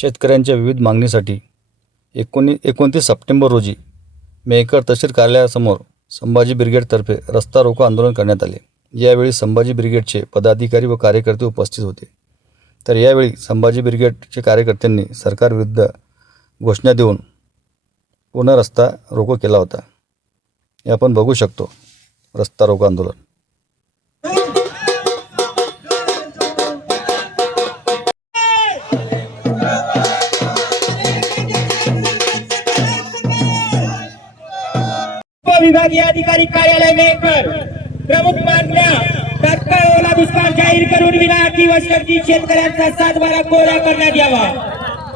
शेतकऱ्यांच्या विविध मागणीसाठी एकोणी एकोणतीस सप्टेंबर रोजी मेहकर तहसील कार्यालयासमोर संभाजी ब्रिगेडतर्फे रस्ता रोको आंदोलन करण्यात आले. यावेळी संभाजी ब्रिगेडचे पदाधिकारी व कार्यकर्ते उपस्थित होते. तर यावेळी संभाजी ब्रिगेडचे कार्यकर्त्यांनी सरकारविरुद्ध घोषणा देऊन पुन्हा रस्ता रोको केला होता. हे आपण बघू शकतो. रस्ता रोको आंदोलन. विभागीय अधिकारी कार्यालय मेकर प्रमुख मागण्या तात्काळ ओला दुष्काळ जाहीर करून विना अतिवश्यकती शेतकऱ्यांचा सातबारा कोरा करण्यात यावा.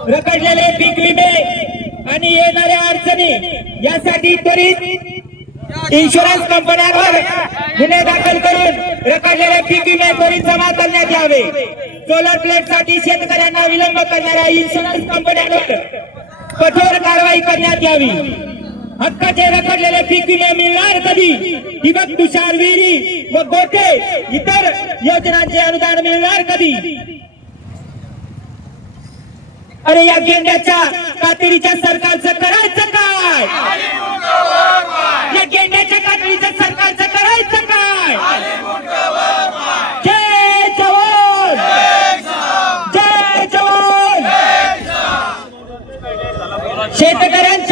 रखडलेले पीक विमे आणि येणाऱ्या अडचणी यासाठी त्वरित इन्शुरन्स कंपन्यांवर गुन्हे दाखल करून रखडलेले पीक विमे त्वरित जमा करण्यात यावे. सोलर प्लेटसाठी शेतकऱ्यांना विलंब करणाऱ्या इन्शुरन्स कंपन्यांवर कठोर कारवाई करण्यात यावी. हक्काचे रखडलेले पीक विमे मिळणार कधी? ठिबक तुषार विहिरी व गोटे इतर योजनांचे अनुदान मिळणार कधी? अरे या गेंड्याच्या कातडीच्या सरकारचं करायचं काय? या गेंड्याच्या कातडीच्या सरकारचं करायचं काय? जय जवान! जय जवान! शेतकऱ्यांच्या